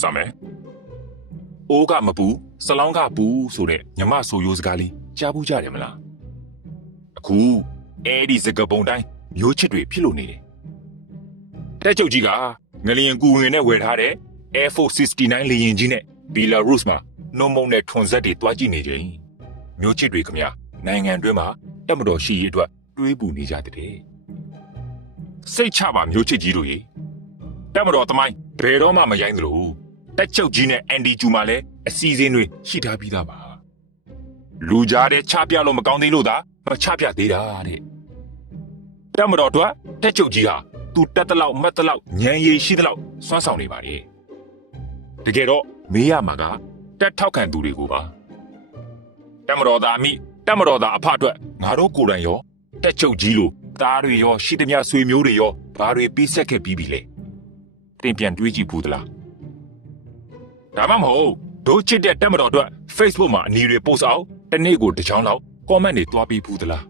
စမယ်အိုးကမပူစလောင်းကပူဆိုတဲ့ညမဆိုရိုးစကားလေးကြားဘူးကြတယ်မလားအခုအဲ့ဒီစကပုံတိုင်းမျိုးချစ်တွေဖြစ်လို့နေတယ်တဲ့ချုပ်ကြီးကငလျင်ကူဝင်နဲ့ဝယ်ထားတဲ့ Air Force 69လေယာဉ်ကြီးနဲ့ Belarus မှာနှုံမုံနဲ့ထွန်ဆက်တွေတွားကြည့်နေကြရင်မျိုးချစ်တွေခမနိုင်ငံတွင်းမှာတက်မတော်ရှိရေးအတွက်တွေးပူနေကြတဲ့စိတ်ချပါမျိုးချစ်ကြီးတို့ရေတက်မတော်သမိုင်း ဘယ်တော့မှမရိုင်းသလိုတက်ချုပ်ကြီးနဲ့အန်ဒီကျူမှာလည်းအစီအစဉ်တွေရှိထားပြီးသားပါလူကြားတဲ့ချပြလို့မကောင်းသေးလို့သာမချပြသေးတာတဲ့တက်မတော်တို့တက်ချုပ်ကြီးဟာသူတက်တလောက်မတ်တလောက်ညံရည်ရှိတလောက်စွမ်းဆောင်နေပါလေတကယ်တော့မေးရမှာကတက်ထောက်ခံသူတွေကိုပါတက်မတော်သားအမိတက်မတော်သားအဖအတွက်ငါတို့ကိုယ်တိုင်ရောတက်ချုပ်ကြီးလို့သားတွေရောရှိသမျှဆွေမျိုးတွေရောဘာတွေပေးဆက်ခဲ့ပြီးပြီလဲ တင်ပြန်တွေးကြည့်ဘူးသလားဒါမှမဟုတ်တို့ချစ်တဲ့တက်မတော်အတွက် Facebook မှာအနီတွေ post အောင်တနေ့ကိုတစ်ချောင်းလောက် comment တွေတွားပေးဘူးသလား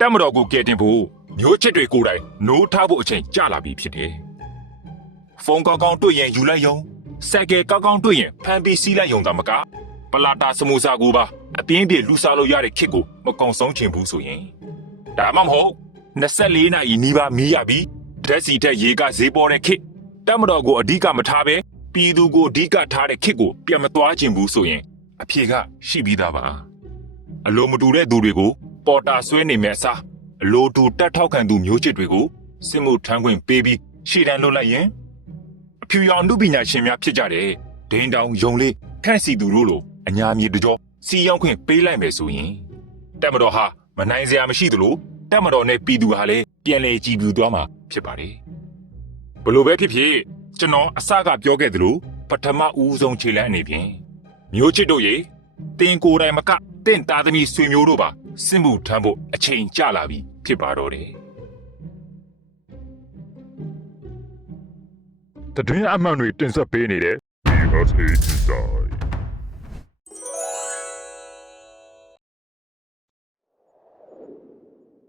တက်မတော်ကိုကဲတင်ဖို့မျိုးချစ်တွေကိုယ်တိုင်နိုးထားဖို့အချိန်ကြာလာပြီဖြစ်တယ်ဖုန်းကောင်းကောင်းတွေ့ရင်ယူလိုက်ယုံစက်ကယ်ကောင်းကောင်းတွေ့ရင်ဖန်ပြီးစီးလိုက်ယုံတာမကပလာတာစမူစာကိုပါအပြင်းပြေလူစားလို့ရတဲ့ခစ်ကိုမကုံဆုံးချင်ဘူးဆိုရင်ဒါမှမဟုတ်24နာရီနီးပါးမီးရပြီး ဒရက်စီတဲ့ရေကဈေးပေါ်တဲ့ခစ်တက်မတော်ကိုအဓိကမထားပဲပြည်သူကိုအဓိကထားတဲ့ခစ်ကိုပြန်မသွားခြင်းဘူးဆိုရင်အဖြေကရှိပြီးသားပါအလိုမတူတဲ့သူတွေကိုပေါ်တာဆွဲနေမဲ့အစားအလိုတူတက်ထောက်ခံသူမျိုးချစ်တွေကိုစစ်မှုထမ်းခွင့်ပေးပြီးရှေ့တန်းလွတ်လိုက်ရင်အဖြူရောင်လူပညာရှင်များဖြစ်ကြတဲ့ဒိန်တောင်ယုံလေးခန့်စီသူတို့လိုအညာမြေတကြောစီရောက်ခွင့်ပေးလိုက်မယ်ဆိုရင်တက်မတော်ဟာမနိုင်စရာမရှိသလို တက်မတော်နဲ့ပြည်သူဟာလည်းပြန်လည်ကြည်ပြူသွားမှာဖြစ်ပါတယ်ဘလို့ပဲဖြစ်ဖြစ်ကျွန်တော်အစကပြောခဲ့သလိုပထမဦးဆုံးခြေလမ်းအနေဖြင့်မျိုးချစ်တို့ရေတင်ကိုယ်တိုင်မကတင့်သားသမီးဆွေမျိုးတို့ပါစစ်မှုထမ်းဖို့အချိန်ကျလာပြီဖြစ်ပါတော့တယ်တတွင်းအမှန်တွေတင်ဆက်ပေးနေတဲ့ USA Design